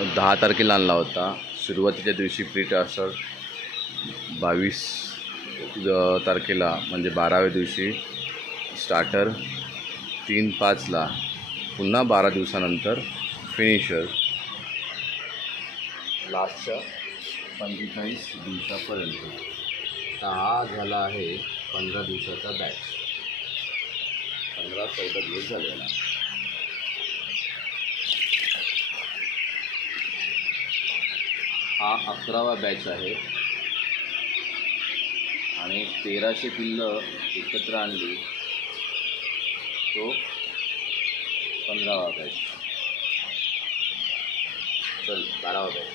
10 तारखेला आणला होता. सुरुवातीच्या दिवशी प्री ट्रान्सफर 22 तारखेला म्हणजे 12व्या दिवशी स्टार्टर 3-5ला पुन्हा 12 दिवसानंतर फिनिशर लास्टच्या 45 दिवसापर्यंत. तर हा झाला आहे 15 दिवसाचा बॅच. 15-14 दिवस झाले ना. हा 11वा बॅच आहे आणि 1300 पिल्लं एकत्र आणली तो 15वा बॅच. चल 12वा बॅच.